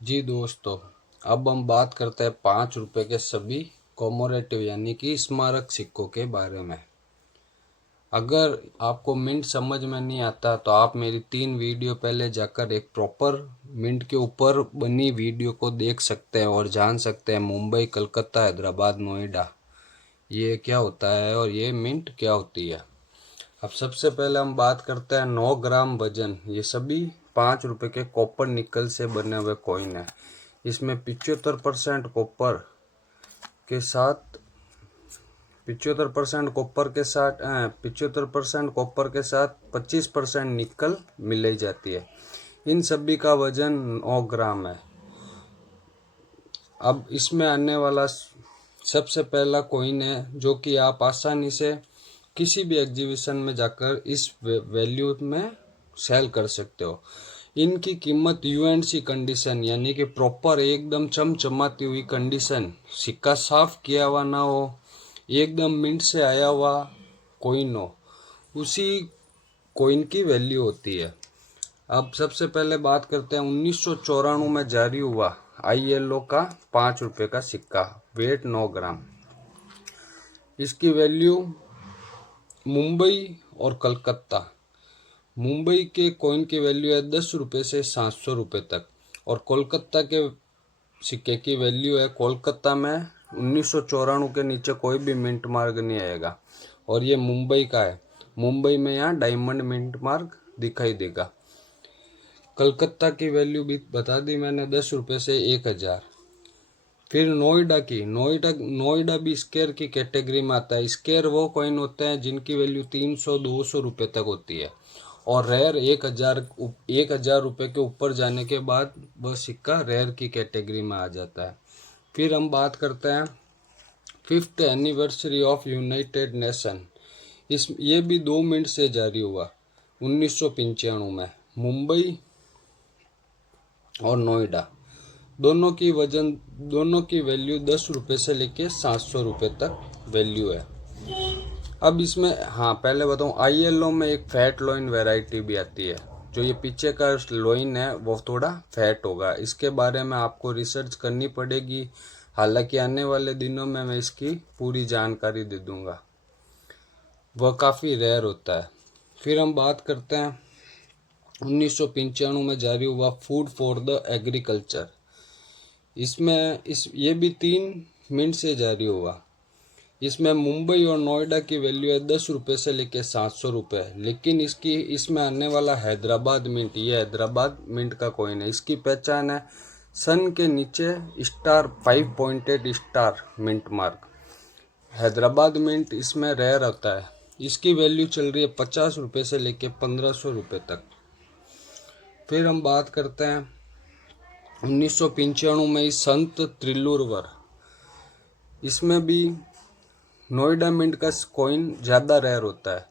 जी दोस्तों, अब हम बात करते हैं 5 रुपए के सभी कॉमोरेटिव यानी कि स्मारक सिक्कों के बारे में। अगर आपको मिंट समझ में नहीं आता तो आप मेरी 3 वीडियो पहले जाकर एक प्रॉपर मिंट के ऊपर बनी वीडियो को देख सकते हैं और जान सकते हैं मुंबई, कलकत्ता, हैदराबाद, नोएडा ये क्या होता है और ये मिंट क्या होती है। अब सबसे पहले हम बात करते हैं 9 ग्राम वजन। ये सभी 5 रुपए के कॉपर निकल से बने हुए कॉइन है। इसमें 75% कॉपर के साथ 25% निकल मिलाई जाती है। इन सभी का वजन 9 ग्राम है। अब इसमें आने वाला सबसे पहला कॉइन है जो कि आप आसानी से किसी भी एग्जीबिशन में जाकर इस वैल्यू में सेल कर सकते हो। इनकी कीमत यूएनसी कंडीशन यानी कि प्रॉपर एकदम चमचमाती हुई कंडीशन, सिक्का साफ किया हुआ ना हो, एकदम मिंट से आया हुआ कॉइन हो, उसी कॉइन की वैल्यू होती है। अब सबसे पहले बात करते हैं 1994 में जारी हुआ आईएलओ का 5 रुपए का सिक्का, वेट 9 ग्राम। इसकी वैल्यू मुंबई और कलकत्ता, मुंबई के कॉइन की वैल्यू है 10 रुपए से 700 रुपए तक, और कोलकाता के सिक्के की वैल्यू है, कोलकाता में 1994 के नीचे कोई भी मिंट मार्क नहीं आएगा। और ये मुंबई का है, मुंबई में यहाँ डायमंड मिंट मार्क दिखाई देगा। कलकत्ता की वैल्यू भी बता दी मैंने, 10 रुपए से 1000। फिर नोएडा भी स्केयर की कैटेगरी में आता है। स्केयर वो कॉइन होते हैं जिनकी वैल्यू 300-200 रुपए तक होती है, और रेयर 1000 रुपये के ऊपर जाने के बाद वह सिक्का रेयर की कैटेगरी में आ जाता है। फिर हम बात करते हैं 5th anniversary of United nation. ये भी 2 मिनट से जारी हुआ 1995 में। मुंबई और नोएडा दोनों की वैल्यू 10 रुपये से लेके 700 रुपये तक वैल्यू है। अब इसमें पहले बताऊं, आईएलओ में एक फैट लॉइन वैरायटी भी आती है। जो ये पीछे का लॉइन है वो थोड़ा फैट होगा, इसके बारे में आपको रिसर्च करनी पड़ेगी। हालांकि आने वाले दिनों में मैं इसकी पूरी जानकारी दे दूंगा। वह काफ़ी रेयर होता है। फिर हम बात करते हैं 1995 में जारी हुआ फूड फॉर द एग्रीकल्चर। ये भी 3 मिनट से जारी हुआ। इसमें मुंबई और नोएडा की वैल्यू है 10 रुपये से लेके 700 रुपये, लेकिन इसमें आने वाला हैदराबाद मिंट, ये हैदराबाद मिंट का कॉइन है। इसकी पहचान है सन के नीचे star 5 pointed star mint mark. Hyderabad mint इसमें रेयर होता है। इसकी वैल्यू चल रही है 50 रुपये से लेके 1500 रुपये तक। फिर हम बात करते हैं 1995 में संत त्रिलुरवर। इसमें भी नोएडा मिंट का कॉइन ज़्यादा रेयर होता है,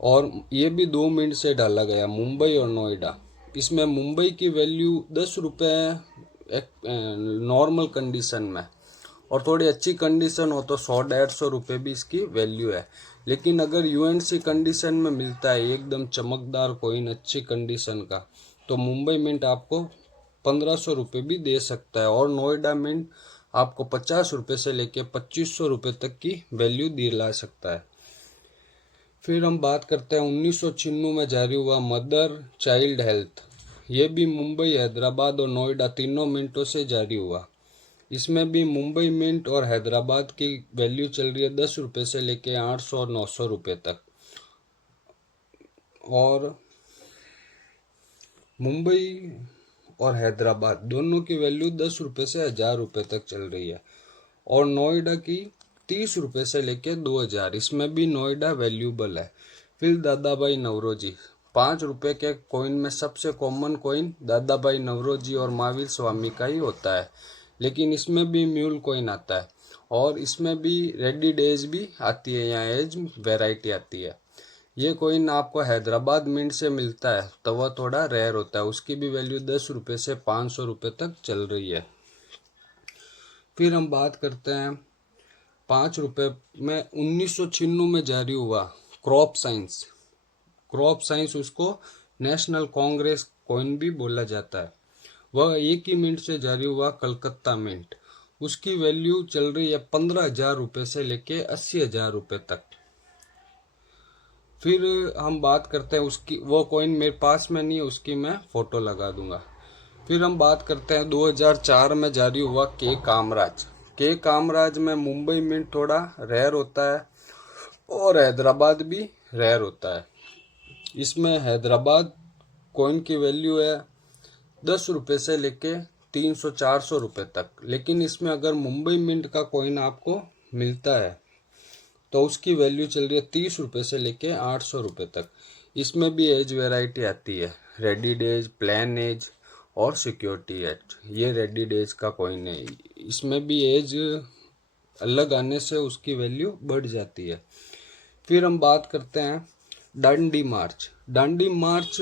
और ये भी 2 मिनट से डाला गया, मुंबई और नोएडा। इसमें मुंबई की वैल्यू 10 रुपये एक नॉर्मल कंडीशन में, और थोड़ी अच्छी कंडीशन हो तो 100-150 रुपये भी इसकी वैल्यू है। लेकिन अगर यूएनसी कंडीशन में मिलता है एकदम चमकदार कॉइन अच्छी कंडीशन का, तो मुंबई मिंट आपको 1500 रुपये भी दे सकता है, और नोएडा मिंट आपको 50 रुपये से लेके 2500 रुपये तक की वैल्यू दिला सकता है। फिर हम बात करते हैं 1996 में जारी हुआ मदर चाइल्ड हेल्थ। ये भी मुंबई, हैदराबाद और नोएडा तीनों मिंटों से जारी हुआ। इसमें भी मुंबई मिंट और हैदराबाद की वैल्यू चल रही है 10 रुपये से लेके 800 और 900 रुपये तक, और मुंबई और हैदराबाद दोनों की वैल्यू 10 रुपये से 1000 रुपये तक चल रही है, और नोएडा की 30 रुपये से लेके 2000। इसमें भी नोएडा वैल्यूबल है। फिर दादा भाई नवरोजी, 5 रुपये के कॉइन में सबसे कॉमन कॉइन दादा भाई नवरोजी और महावीर स्वामी का ही होता है, लेकिन इसमें भी म्यूल कॉइन आता है, और इसमें भी रेडी डेज भी आती है या एज वेराइटी आती है। ये कॉइन आपको हैदराबाद मिंट से मिलता है, तो वह थोड़ा रेयर होता है। उसकी भी वैल्यू 10 रुपये से 500 रुपये तक चल रही है। फिर हम बात करते हैं 5 रुपये में 1996 में जारी हुआ क्रॉप साइंस उसको नेशनल कांग्रेस कॉइन भी बोला जाता है। वह एक ही मिनट से जारी हुआ कलकत्ता मिंट, उसकी वैल्यू चल रही है 15,000 रुपये से लेके 80,000 रुपये तक। फिर हम बात करते हैं उसकी, वो कॉइन मेरे पास में नहीं है, उसकी मैं फोटो लगा दूंगा। फिर हम बात करते हैं 2004 में जारी हुआ के कामराज। के कामराज में मुंबई मिंट थोड़ा रेयर होता है और हैदराबाद भी रेयर होता है। इसमें हैदराबाद कॉइन की वैल्यू है 10 रुपये से लेके 300-400 रुपये तक, लेकिन इसमें अगर मुंबई मिंट का कॉइन आपको मिलता है तो उसकी वैल्यू चल रही है 30 रुपये से लेके 800 रुपये तक। इसमें भी एज वेराइटी आती है, रेडिड एज, प्लान एज और सिक्योरिटी एज। ये रेडिड एज का कॉइन है, इसमें भी एज अलग आने से उसकी वैल्यू बढ़ जाती है। फिर हम बात करते हैं डांडी मार्च। डांडी मार्च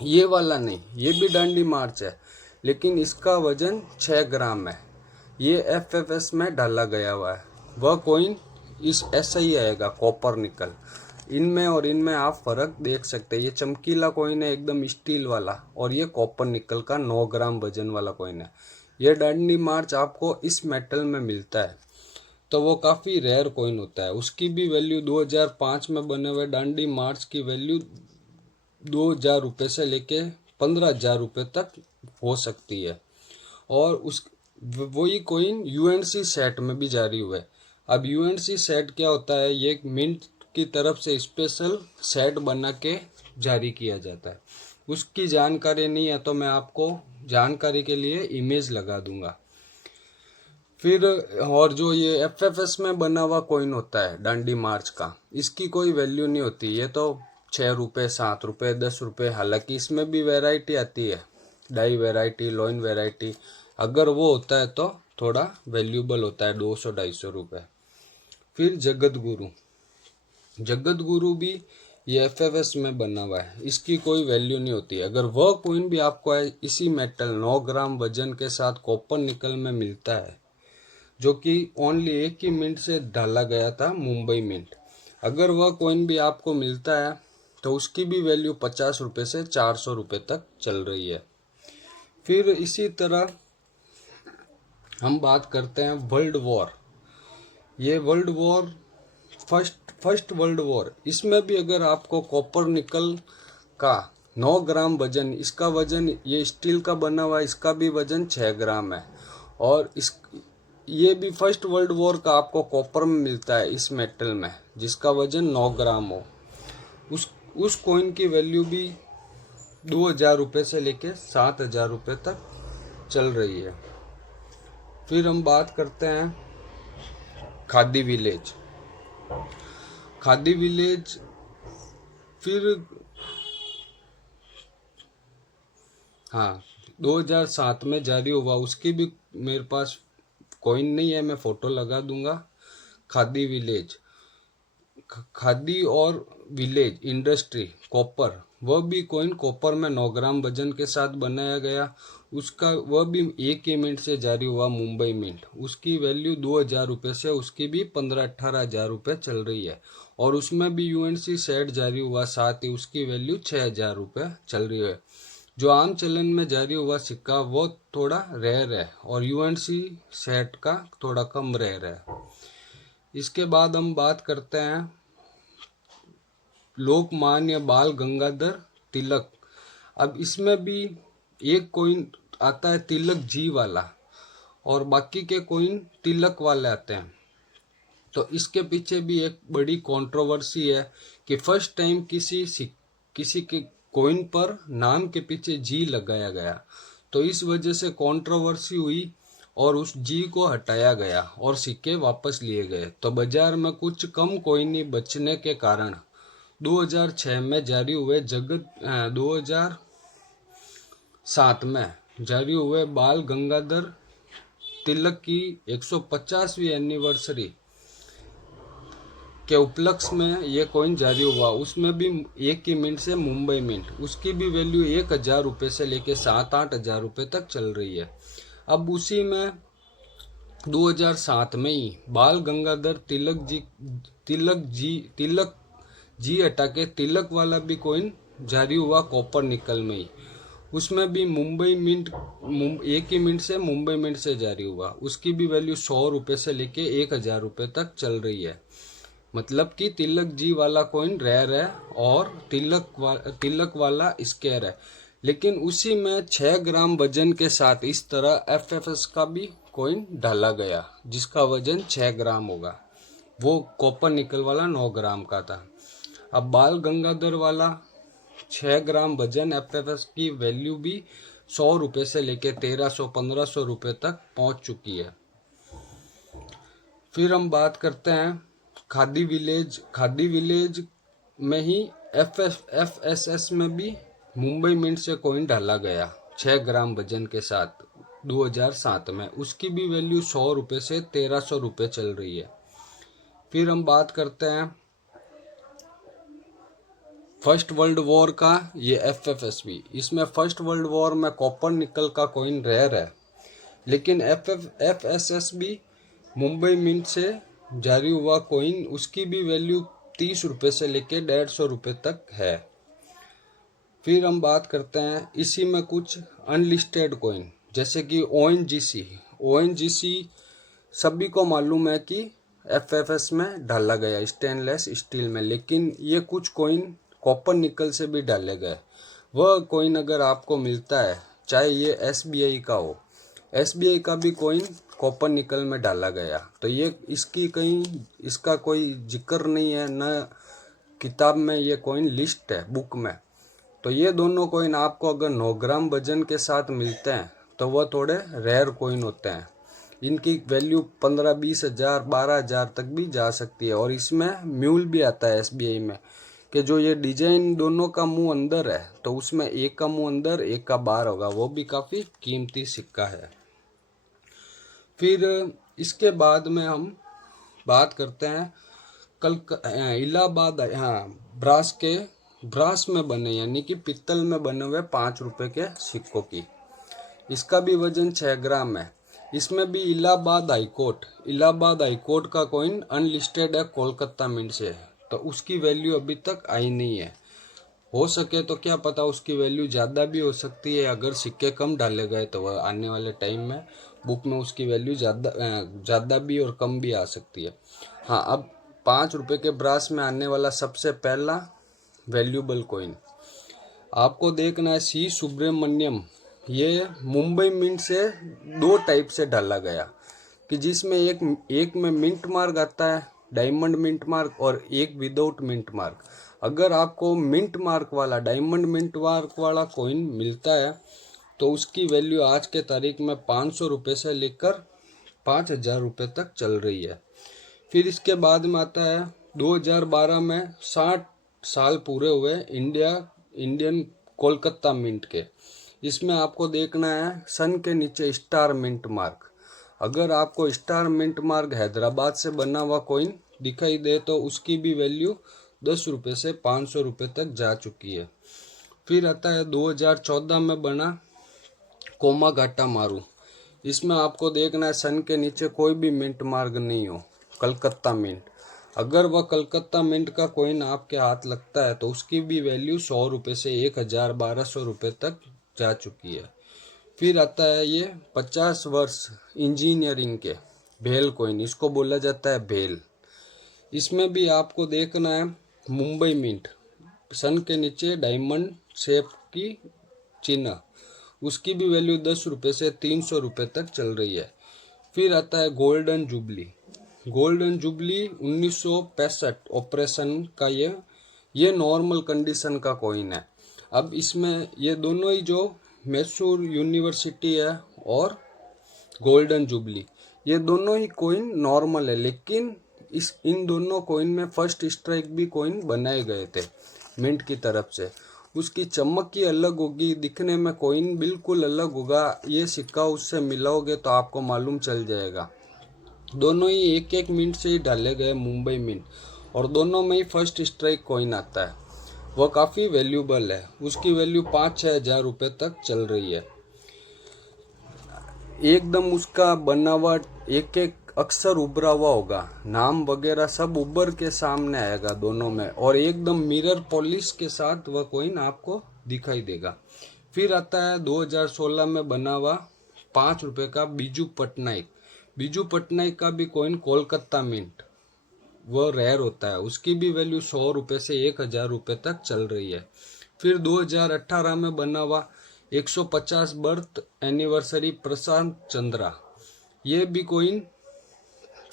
ये वाला नहीं, ये भी डांडी मार्च है, लेकिन इसका वजन 6 ग्राम है। ये एफएफएस में डाला गया हुआ है। वह कॉइन इस ऐसा ही आएगा, कॉपर निकल। इनमें और इनमें आप फर्क देख सकते हैं। ये चमकीला कॉइन है एकदम स्टील वाला, और ये कॉपर निकल का 9 ग्राम वजन वाला कॉइन है। ये डांडी मार्च आपको इस मेटल में मिलता है, तो वो काफ़ी रेयर कॉइन होता है। उसकी भी वैल्यू 2005 में बने हुए डांडी मार्च की वैल्यू 2,000 रुपये से लेके 15,000 रुपये तक हो सकती है। और उस वही कॉइन यूएनसी सेट में भी जारी हुए। अब यूएनसी सेट क्या होता है, ये एक मिंट की तरफ से स्पेशल सेट बना के जारी किया जाता है। उसकी जानकारी नहीं है तो मैं आपको जानकारी के लिए इमेज लगा दूंगा। फिर और जो ये एफएफएस में बना हुआ कॉइन होता है डांडी मार्च का, इसकी कोई वैल्यू नहीं होती। ये तो 6 रुपये, 7 रुपये, 10 रुपये, हालांकि इसमें भी वैरायटी आती है, डाई वैरायटी, लॉइन वैरायटी। अगर वो होता है तो थोड़ा वैल्यूबल होता है, 200-250 रुपये। फिर जगत गुरु। जगत गुरु भी ये एफएफएस में बना हुआ है, इसकी कोई वैल्यू नहीं होती। अगर वह कॉइन भी आपको इसी मेटल 9 ग्राम वजन के साथ कॉपर निकल में मिलता है, जो कि ओनली एक ही मिंट से डाला गया था, मुंबई मिंट, अगर वह कॉइन भी आपको मिलता है तो उसकी भी वैल्यू 50 रुपये से 400 रुपये तक चल रही है। फिर इसी तरह हम बात करते हैं वर्ल्ड वॉर। ये world war first world war, इसमें भी अगर आपको कॉपर निकल का 9 ग्राम वजन, इसका वजन, ये स्टील का बना हुआ, इसका भी वजन 6 ग्राम है, और ये भी फर्स्ट वर्ल्ड वॉर का आपको कॉपर में मिलता है इस मेटल में, जिसका वजन 9 ग्राम हो। उस कॉइन की वैल्यू भी 2,000 रुपये से लेके 7,000 रुपये तक चल रही है। फिर हम बात करते हैं खादी विलेज। खादी विलेज फिर 2007 में जारी हुआ। उसकी भी मेरे पास कॉइन नहीं है, मैं फोटो लगा दूंगा। खादी विलेज, खादी और विलेज इंडस्ट्री कॉपर, वह भी कॉइन कॉपर में 9 ग्राम वजन के साथ बनाया गया। उसका वह भी एक ही मिनट से जारी हुआ, मुंबई मिंट। उसकी वैल्यू 2,000 रुपये से उसकी भी 15-18 हज़ार रुपये चल रही है, और उसमें भी यूएनसी सेट जारी हुआ, साथ ही उसकी वैल्यू 6,000 रुपये चल रही है। जो आम चलन में जारी हुआ सिक्का वो थोड़ा रेयर है, और यूएनसी सेट का थोड़ा कम रेयर है। इसके बाद हम बात करते हैं लोकमान्य बाल गंगाधर तिलक। अब इसमें भी एक कॉइन आता है तिलक जी वाला, और बाकी के कॉइन तिलक वाले आते हैं। तो इसके पीछे भी एक बड़ी कंट्रोवर्सी है कि फर्स्ट टाइम किसी के कॉइन पर नाम के पीछे जी लगाया गया, तो इस वजह से कंट्रोवर्सी हुई और उस जी को हटाया गया और सिक्के वापस लिए गए। तो बाजार में कुछ कम कॉइन बचने के कारण 2006 में जारी हुए 2007 में जारी हुए बाल गंगाधर तिलक की 150वीं एनिवर्सरी के उपलक्ष्य में ये कॉइन जारी हुआ। उसमें भी एक ही मिनट से मुंबई मिंट, उसकी भी वैल्यू 1,000 रुपये से लेके 7-8 हज़ार रुपये तक चल रही है। अब उसी में 2007 में ही बाल गंगाधर तिलक जी हटा के तिलक वाला भी कॉइन जारी हुआ कॉपर निकल में ही, उसमें भी मुंबई मिंट एक ही मिंट से मुंबई मिंट से जारी हुआ, उसकी भी वैल्यू 100 रुपये से लेके 1000 रुपये तक चल रही है। मतलब कि तिलक जी वाला कॉइन रेयर है और तिलक वाला स्केयर है। लेकिन उसी में 6 ग्राम वजन के साथ इस तरह एफएफएस का भी कॉइन डाला गया जिसका वजन 6 ग्राम होगा। वो कॉपर निकल वाला 9 ग्राम का था। अब बाल गंगाधर वाला 6 ग्राम वजन एफएफएस की वैल्यू भी 100 रुपये से लेके 1300-1500 रुपये तक पहुंच चुकी है। फिर हम बात करते हैं खादी विलेज में ही एफएसएस में भी मुंबई मिंट से कॉइन डाला गया 6 ग्राम वजन के साथ 2007 में। उसकी भी वैल्यू 100 रुपये से 1300 रुपये चल रही है। फिर हम बात करते हैं फर्स्ट वर्ल्ड वॉर का, ये एफएफएसबी। इसमें फर्स्ट वर्ल्ड वॉर में कॉपर निकल का कॉइन रेयर है, लेकिन एफएसएसबी मुंबई मिंट से जारी हुआ कॉइन, उसकी भी वैल्यू 30 रुपये से लेके 150 रुपये तक है। फिर हम बात करते हैं इसी में कुछ अनलिस्टेड कॉइन, जैसे कि ओएनजीसी सभी को मालूम है कि एफएफएस में डाला गया स्टेनलेस स्टील में, लेकिन ये कुछ कॉइन कॉपर निकल से भी डाले गए। वह कॉइन अगर आपको मिलता है, चाहे ये एसबीआई का हो, एसबीआई का भी कॉइन कॉपर निकल में डाला गया, तो ये इसका कोई जिक्र नहीं है, न किताब में ये कॉइन लिस्ट है बुक में। तो ये दोनों कॉइन आपको अगर 9 ग्राम वजन के साथ मिलते हैं तो वह थोड़े रेयर कॉइन होते हैं। इनकी वैल्यू 15-20 हज़ार 12 हज़ार तक भी जा सकती है। और इसमें म्यूल भी आता है एसबीआई में, कि जो ये डिजाइन दोनों का मुंह अंदर है, तो उसमें एक का मुंह अंदर एक का बाहर होगा, वो भी काफ़ी कीमती सिक्का है। फिर इसके बाद में हम बात करते हैं इलाहाबाद, ब्रास में बने यानी कि पित्तल में बने हुए 5 रुपए के सिक्कों की। इसका भी वजन 6 ग्राम है। इसमें भी इलाहाबाद हाईकोर्ट का कॉइन अनलिस्टेड है कोलकाता मिंट से, तो उसकी वैल्यू अभी तक आई नहीं है। हो सके तो क्या पता उसकी वैल्यू ज़्यादा भी हो सकती है, अगर सिक्के कम डाले गए तो वह आने वाले टाइम में बुक में उसकी वैल्यू ज़्यादा भी और कम भी आ सकती है। हाँ, अब 5 रुपए के ब्रास में आने वाला सबसे पहला वैल्यूबल कॉइन आपको देखना है सी सुब्रमण्यम। ये मुंबई मिंट से 2 टाइप से डाला गया, कि जिसमें एक में मिंट मार्क आता है, डायमंड मिंट मार्क, और एक विदाउट मिंट मार्क। अगर आपको मिंट मार्क वाला, डायमंड मिंट मार्क वाला कॉइन मिलता है तो उसकी वैल्यू आज के तारीख में 500 रुपये से लेकर 5000 रुपये तक चल रही है। फिर इसके बाद में आता है 2012 में 60 साल पूरे हुए इंडियन कोलकाता मिंट के। इसमें आपको देखना है सन के नीचे स्टार मिंट मार्क। अगर आपको स्टार मिंट मार्क हैदराबाद से बना हुआ कॉइन दिखाई दे तो उसकी भी वैल्यू 10 रुपये से 500 रुपये तक जा चुकी है। फिर आता है 2014 में बना कोमाघाटा मारू। इसमें आपको देखना है सन के नीचे कोई भी मिंट मार्क नहीं हो, कलकत्ता मिंट। अगर वह कलकत्ता मिंट का कॉइन आपके हाथ लगता है तो उसकी भी वैल्यू 100 रुपये से 1000-1200 रुपये तक जा चुकी है। फिर आता है ये 50 वर्ष इंजीनियरिंग के भेल कॉइन, इसको बोला जाता है भेल। इसमें भी आपको देखना है मुंबई मिंट, सन के नीचे डायमंड शेप की चिन्ह, उसकी भी वैल्यू 10 रुपये से 300 रुपये तक चल रही है। फिर आता है गोल्डन जुबली 1965 ऑपरेशन का ये नॉर्मल कंडीशन का कॉइन है। अब इसमें ये दोनों ही, जो मैसूर यूनिवर्सिटी है और गोल्डन जुबली, ये दोनों ही कॉइन नॉर्मल है, लेकिन इन दोनों कॉइन में फर्स्ट स्ट्राइक भी कॉइन बनाए गए थे मिंट की तरफ से। उसकी चमक ही अलग होगी, दिखने में कॉइन बिल्कुल अलग होगा। ये सिक्का उससे मिलाओगे तो आपको मालूम चल जाएगा। दोनों ही एक मिंट से ही डाले गए मुंबई मिंट, और दोनों में ही फर्स्ट स्ट्राइक कॉइन आता है। वह काफ़ी वैल्यूबल है, उसकी वैल्यू 5-6 हज़ार रुपये तक चल रही है। एकदम उसका बनावट एक अक्सर उभरा हुआ होगा, नाम वगैरह सब उभर के सामने आएगा दोनों में, और एकदम मिरर पॉलिश के साथ वह कॉइन आपको दिखाई देगा। फिर आता है 2016 में बना हुआ 5 रुपए का बीजू पटनायक। बीजू पटनायक का भी कॉइन कोलकाता मिंट, वो रेयर होता है, उसकी भी वैल्यू 100 रुपए से 1000 रुपए तक चल रही है। फिर 2018 में बना हुआ 150 बर्थ एनिवर्सरी प्रशांत चंद्रा, ये भी कॉइन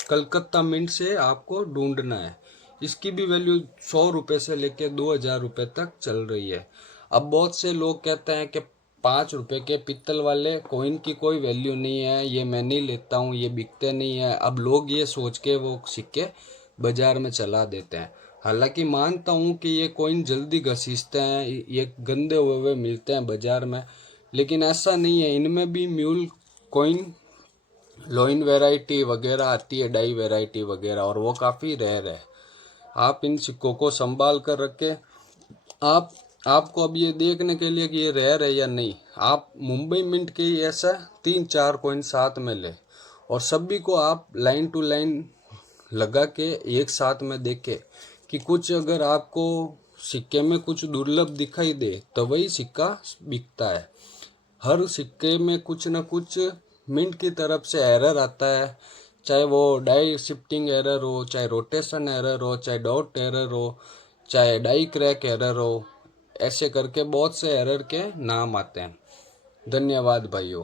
कलकत्ता मिंट से आपको ढूंढना है। इसकी भी वैल्यू 100 रुपए से लेके 2000 रुपए तक चल रही है। अब बहुत से लोग कहते हैं कि 5 रुपए के पित्तल वाले कॉइन की कोई वैल्यू नहीं है, ये मैं नहीं लेता हूँ, ये बिकते नहीं है। अब लोग ये सोच के वो सिक्के बाजार में चला देते हैं। हालांकि मानता हूँ कि ये कॉइन जल्दी घसीटते हैं, ये गंदे हुए मिलते हैं बाजार में, लेकिन ऐसा नहीं है। इनमें भी म्यूल कॉइन, लोइन वैरायटी वगैरह आती है, डाई वैरायटी वगैरह, और वो काफ़ी रेयर है। आप इन सिक्कों को संभाल कर रखें। आपको अब ये देखने के लिए कि ये रेयर है या नहीं, आप मुंबई मिंट के ही ऐसा 3-4 कॉइन साथ में ले, और सभी को आप लाइन टू लाइन लगा के एक साथ में देखें कि कुछ अगर आपको सिक्के में कुछ दुर्लभ दिखाई दे तो वही सिक्का बिकता है। हर सिक्के में कुछ ना कुछ मिंट की तरफ से एरर आता है, चाहे वो डाई शिफ्टिंग एरर हो, चाहे रोटेशन एरर हो, चाहे डॉट एरर हो, चाहे डाई क्रैक एरर हो। ऐसे करके बहुत से एरर के नाम आते हैं। धन्यवाद भाइयों।